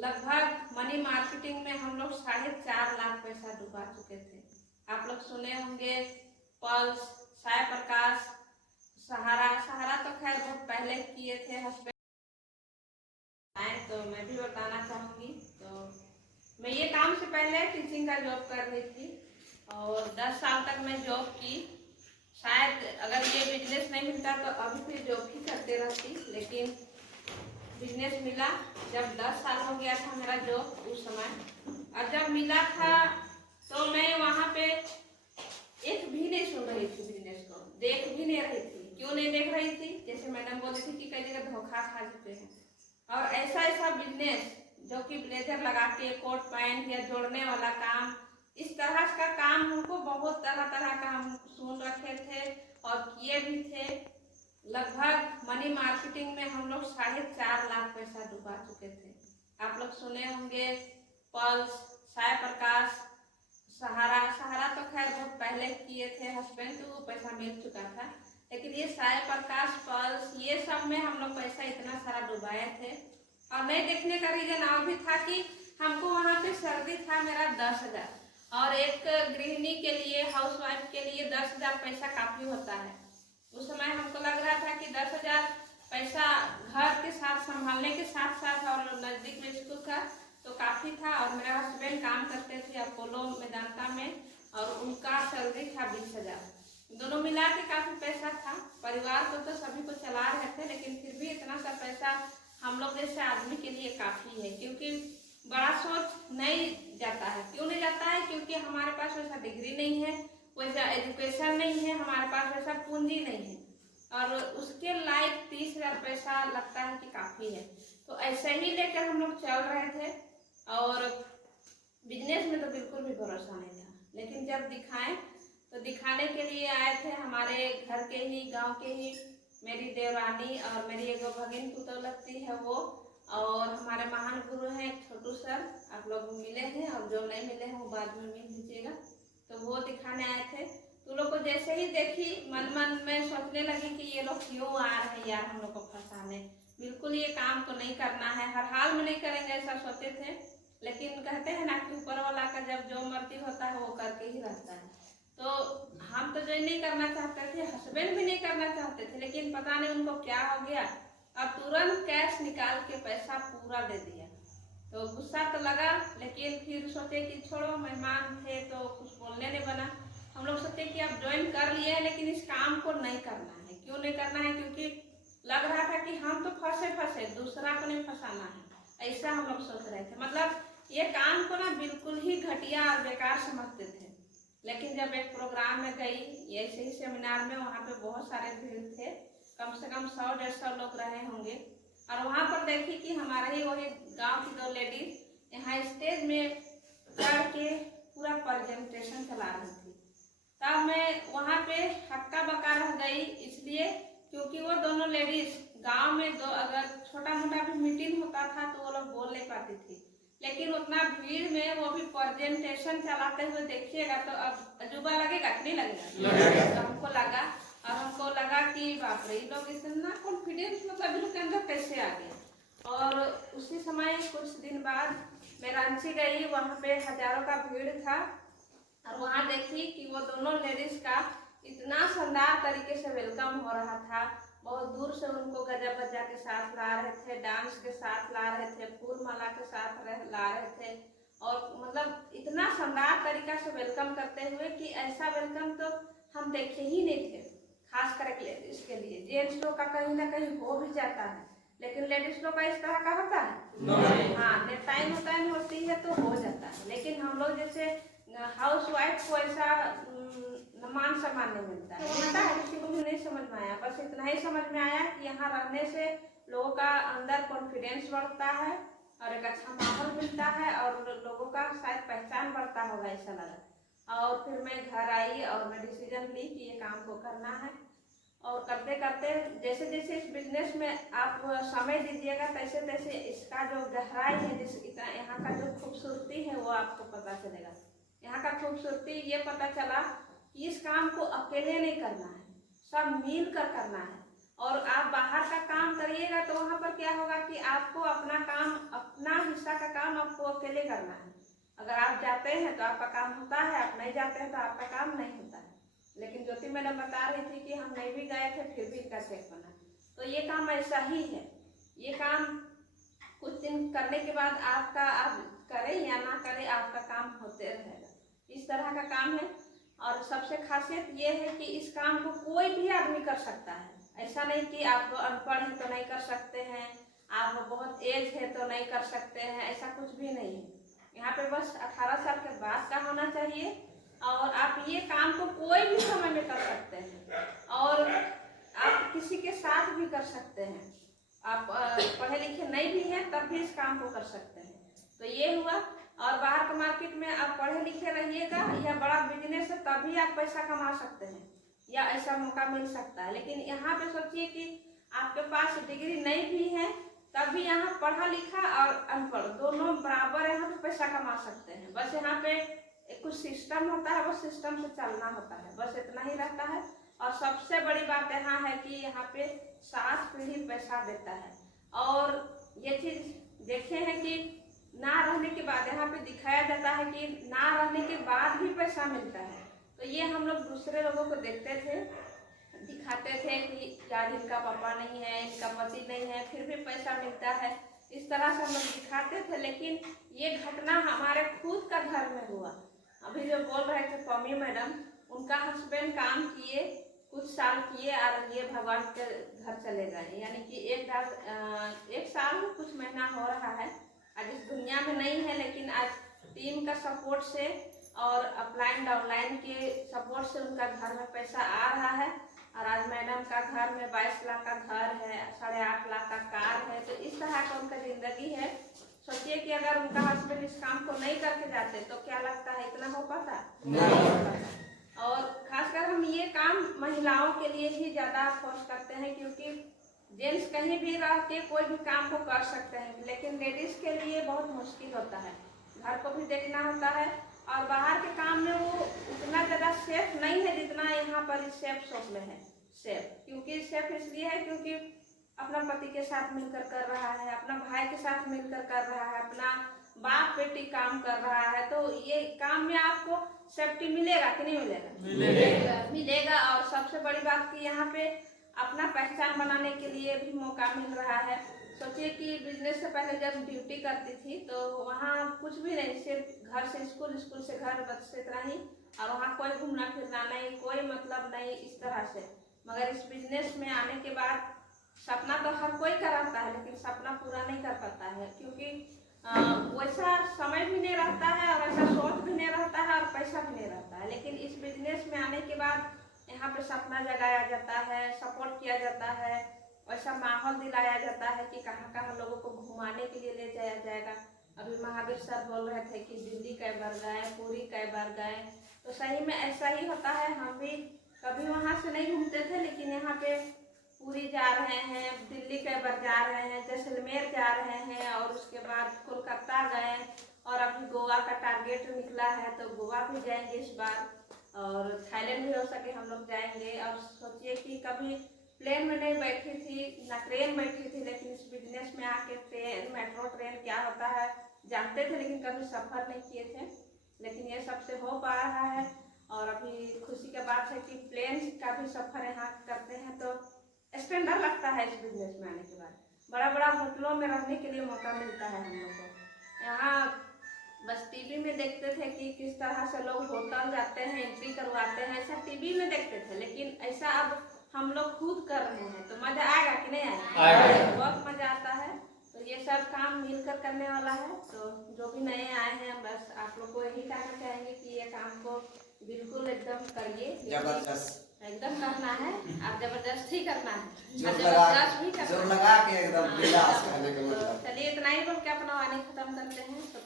लगभग money marketing में हम लोग 4.5 लाख पैसा डुबा चुके थे। आप लोग सुने होंगे पल्स, साय प्रकाश, सहारा तो खैर बहुत पहले किए थे हस्बैंड। तो मैं भी बताना चाहूँगी। तो मैं ये काम से पहले टीचिंग का जॉब कर रही थी और 10 साल तक मैं जॉब की। शायद अगर ये बिजनेस नहीं मिलता तो अभी भी जॉब ही करते रहती, लेकिन बिजनेस मिला जब 10 साल हो गया था मेरा जॉब उस समय। और जब मिला था तो मैं वहाँ पे एक भी नहीं सुन रही थी, बिजनेस को देख भी नहीं रही थी। क्यों नहीं देख रही थी? जैसे मैडम बोली थी कि कई जगह धोखा खा चुके हैं। और ऐसा बिजनेस जो कि ब्लेजर लगा के कोट पैंट या जोड़ने वाला काम, इस तरह का काम हमको बहुत तरह का हम सुन रखे थे और किए भी थे। लगभग मनी मार्केटिंग में हम लोग 4.5 लाख पैसा डुबा चुके थे। आप लोग सुने होंगे पल्स, साय प्रकाश, सहारा तो खैर बहुत पहले किए थे हस्बैंड, तो वो पैसा मिल चुका था। लेकिन ये साय प्रकाश, पल्स, ये सब में हम लोग पैसा इतना सारा डुबाए थे। और नहीं देखने का रीजन और भी था कि हमको वहाँ पे सैलरी था मेरा 10,000, और एक गृहिणी के लिए, हाउसवाइफ के लिए 10,000 पैसा काफ़ी होता है। उस समय हमको लग रहा था कि 10,000 पैसा घर के साथ संभालने के साथ साथ और नज़दीक में स्कूल था तो काफ़ी था। और मेरा हस्बैंड काम करते थे अपोलो मेदांता में और उनका सैलरी था 20,000। दोनों मिला के काफ़ी पैसा था। परिवार को तो सभी को चला रहे थे, लेकिन फिर भी इतना सा पैसा हम लोग जैसे आदमी के लिए काफ़ी है, क्योंकि बड़ा सोच नहीं जाता है। क्यों नहीं जाता है? क्योंकि हमारे पास वैसा डिग्री नहीं है, वैसा एजुकेशन नहीं है, हमारे पास वैसा पूंजी नहीं है, और उसके लायक 30,000 पैसा लगता है कि काफ़ी है। तो ऐसे ही लेकर हम लोग चल रहे थे और बिजनेस में तो बिल्कुल भी भरोसा नहीं था। लेकिन जब दिखाएं तो दिखाने के लिए आए थे हमारे घर के ही, गांव के ही, मेरी देवरानी और मेरी एक भगिन पुतौह लगती है वो, और हमारे महान गुरु हैं छोटू सर। आप लोग मिले हैं और जो नहीं मिले हैं वो बाद में मिल लीजिएगा। तो वो दिखाने आए थे। तो लोग को जैसे ही देखी मन में सोचने लगी कि ये लोग क्यों आ रहे हैं यार हम लोग को फंसाने। बिल्कुल ये काम तो नहीं करना है, हर हाल में नहीं करेंगे, ऐसा सोचते थे। लेकिन कहते हैं ना कि ऊपर वाला का जब जो मर्जी होता है वो करके ही रहता है। तो हम तो जो नहीं करना चाहते थे, हस्बैंड भी नहीं करना चाहते थे, लेकिन पता नहीं उनको क्या हो गया और तुरंत कैश निकाल के पैसा पूरा दे दिया। तो गुस्सा तो लगा, लेकिन फिर सोचे कि छोड़ो, मेहमान थे तो कुछ बोलने नहीं बना। हम लोग सोचे कि अब ज्वाइन कर लिए हैं, लेकिन इस काम को नहीं करना है। क्यों नहीं करना है? क्योंकि लग रहा था कि हम तो फंसे दूसरा को नहीं फंसाना है, ऐसा हम लोग सोच रहे थे। मतलब ये काम को ना बिल्कुल ही घटिया और बेकार समझते थे। लेकिन जब एक प्रोग्राम में गई, ऐसे ही सेमिनार में, वहाँ पे बहुत सारे भीड़ थे, कम से कम 100-150 लोग रहे होंगे। और वहाँ पर देखी कि हमारे ही वही गांव की 2 लेडीज यहाँ स्टेज में चढ़ के पूरा प्रेजेंटेशन चला रही थी। तब मैं वहाँ पे हक्का बक्का रह गई, इसलिए क्योंकि वो दोनों लेडीज गांव में अगर छोटा मोटा भी मीटिंग होता था तो वो लोग बोल नहीं पाती थी, लेकिन उतना भीड़ में वो भी प्रेजेंटेशन चलाते हुए देखिएगा तो अब अजूबा लगेगा कि नहीं लगेगा? तो हमको लगा कि बाप रे, लोग इतना कॉन्फिडेंस मतलब इनके अंदर कैसे आ गया। और उसी समय कुछ दिन बाद मैं रांची गई, वहाँ पे हजारों का भीड़ था और वहाँ देखी कि वो दोनों लेडीज का इतना शानदार तरीके से वेलकम हो रहा था। बहुत दूर से उनको गजा बजा के साथ ला रहे थे, डांस के साथ ला रहे थे, फूल माला के साथ ला रहे थे, और मतलब इतना शानदार तरीका से वेलकम करते हुए कि ऐसा वेलकम तो हम देखे ही नहीं थे। खास करके लेडीज के लिए, जेंट्स लोग का कहीं ना कहीं हो भी जाता है, लेकिन लेडीज लोग का इस तरह का होता है? हाँ, टाइम होती है तो हो जाता है, लेकिन हम लोग जैसे हाउस वाइफ को ऐसा मान सम्मान नहीं मिलता है, किसी को भी नहीं समझ में आया। बस इतना ही समझ में आया कि यहाँ रहने से लोगों का अंदर कॉन्फिडेंस बढ़ता है और एक अच्छा माहौल मिलता है और लोगों का शायद पहचान बढ़ता होगा, ऐसा लगा। और फिर मैं घर आई और मैं डिसीजन ली कि ये काम को करना है। और करते करते जैसे जैसे इस बिजनेस में आप समय दीजिएगा, तैसे तैसे इसका जो गहराई है, यहाँ का जो खूबसूरती है वो आपको पता चलेगा। यहाँ का खूबसूरती ये पता चला कि इस काम को अकेले नहीं करना है, सब मिल कर करना है। और आप बाहर का काम करिएगा तो वहाँ पर क्या होगा कि आपको अपना काम, अपना हिस्सा का काम आपको अकेले करना है। अगर आप जाते हैं तो आपका काम होता है, आप नहीं जाते हैं तो आपका काम नहीं होता है। लेकिन ज्योति मैडम बता रही थी कि हम नहीं भी गए थे फिर भी इनका चेक बना। तो ये काम ऐसा ही है, ये काम कुछ दिन करने के बाद आपका, आप करें या ना करें, आपका काम होते रहेगा। इस तरह का काम है। और सबसे खासियत ये है कि इस काम को कोई भी आदमी कर सकता है। ऐसा नहीं कि आप अनपढ़ हैं तो नहीं कर सकते हैं, आप बहुत एज है तो नहीं कर सकते हैं, ऐसा कुछ भी नहीं है। यहाँ पे बस 18 साल के बाद का होना चाहिए और आप ये काम को कोई भी समय में कर सकते हैं और आप किसी के साथ भी कर सकते हैं। आप पढ़े लिखे नहीं भी हैं तब भी इस काम को कर सकते हैं। तो ये हुआ। और बाहर के मार्केट में आप पढ़े लिखे रहिएगा या बड़ा बिजनेस है तभी आप पैसा कमा सकते हैं या ऐसा मौका मिल सकता है। लेकिन यहाँ पे सोचिए कि आपके पास डिग्री नहीं भी है तब भी यहाँ पढ़ा लिखा और अनपढ़ दोनों बराबर यहाँ पे पैसा कमा सकते हैं। बस यहाँ पे कुछ सिस्टम होता है, वो सिस्टम से चलना होता है, बस इतना ही रहता है। और सबसे बड़ी बात यहाँ है कि यहाँ पे 7 पीढ़ी पैसा देता है। और ये चीज देखे हैं कि ना रहने के बाद यहाँ पे दिखाया जाता है कि ना रहने के बाद भी पैसा मिलता है। तो ये हम लोग दूसरे लोगों को देखते थे, दिखाते थे कि यार इनका पापा नहीं है, इनका पति नहीं है, फिर भी पैसा मिलता है, इस तरह से हम लोग दिखाते थे। लेकिन ये घटना हमारे खुद का घर में हुआ। अभी जो बोल रहे थे पमी मैडम, उनका हस्बैंड काम किए, कुछ साल किए और ये भगवान के घर चले गए। यानी कि एक साल कुछ महीना हो रहा है, आज इस दुनिया में नहीं है। लेकिन आज टीम का सपोर्ट से और अपलाइन डाउनलाइन के सपोर्ट से उनका घर में पैसा आ रहा है। और आज मैडम का घर में 22 लाख का घर है, 8.5 लाख का कार है। तो इस तरह का उनका जिंदगी है। सोचिए कि अगर उनका हस्बैंड इस काम को नहीं करके जाते तो क्या लगता है इतना हो पाता? नहीं हो पाता। और खासकर हम ये काम महिलाओं के लिए ही ज्यादा फोर्स करते हैं, क्योंकि जेंट्स कहीं भी रह के कोई भी काम को कर सकते हैं, लेकिन लेडीज के लिए बहुत मुश्किल होता है। घर को भी देखना होता है और बाहर के काम में वो उतना ज़्यादा सेफ नहीं है जितना यहाँ पर इस सेफ शॉप में है। सेफ क्योंकि सेफ इसलिए है क्योंकि अपना पति के साथ मिलकर कर रहा है, अपना भाई के साथ मिलकर कर रहा है, अपना बाप बेटी काम कर रहा है। तो ये काम में आपको सेफ्टी मिलेगा कि नहीं मिलेगा? मिलेगा। और सबसे बड़ी बात कि यहाँ पे अपना पहचान बनाने के लिए भी मौका मिल रहा है। सोचिए कि बिजनेस से पहले जब ड्यूटी करती थी तो वहाँ कुछ भी नहीं, सिर्फ घर से स्कूल, स्कूल से घर, बस इतना ही। और वहाँ कोई घूमना फिरना नहीं, कोई मतलब नहीं इस तरह से। मगर इस बिजनेस में आने के बाद सपना तो हर कोई कराता है, लेकिन सपना पूरा नहीं कर पाता है, क्योंकि वैसा समय भी नहीं रहता है और ऐसा सोच भी नहीं रहता है और पैसा भी नहीं रहता है। लेकिन इस बिजनेस में आने के बाद यहाँ पे सपना जगाया जाता है, सपोर्ट किया जाता है, वैसा माहौल दिलाया जाता है कि कहाँ कहाँ लोगों को घुमाने के लिए ले जाया जाएगा। अभी महावीर सर बोल रहे थे कि दिल्ली कई बार गए, पूरी कई बार गए। तो सही में ऐसा ही होता है। हम भी कभी वहाँ से नहीं घूमते थे, लेकिन यहाँ पे पूरी जा रहे हैं, दिल्ली कई बार जा रहे हैं, जैसलमेर जा रहे हैं और उसके बाद कोलकाता गए और अभी गोवा का टारगेट निकला है तो गोवा भी जाएंगे इस बार। और थाईलैंड भी हो सके हम लोग जाएंगे। और सोचिए कि कभी प्लेन में नहीं बैठी थी, ना ट्रेन बैठी थी, लेकिन इस बिजनेस में आके ट्रेन, मेट्रो ट्रेन क्या होता है जानते थे, लेकिन कभी सफ़र नहीं किए थे। लेकिन ये सबसे हो पा रहा है। और अभी खुशी की बात है कि प्लेन का भी सफ़र यहाँ करते हैं तो स्टैंडर्ड लगता है। इस बिजनेस में आने के बाद बड़ा बड़ा होटलों में रहने के लिए मौका मिलता है हम लोग को। यहाँ बस टीवी में देखते थे कि किस तरह से लोग होटल जाते हैं, एंट्री करवाते हैं, ऐसा टीवी में देखते थे। लेकिन ऐसा अब हम लोग खुद कर रहे हैं तो मजा आएगा कि नहीं आएगा? बहुत मजा आता है। तो ये सब काम मिलकर करने वाला है। तो जो भी नए आए हैं बस आप लोग को यही कहना चाहेंगे कि ये काम को बिल्कुल एकदम करिए, जबरदस्त एकदम करना है। आप जबरदस्ती करना है, जबरदस्त भी करना है, एकदम। चलिए इतना ही बोल के अपना वाणी खत्म करते हैं। तो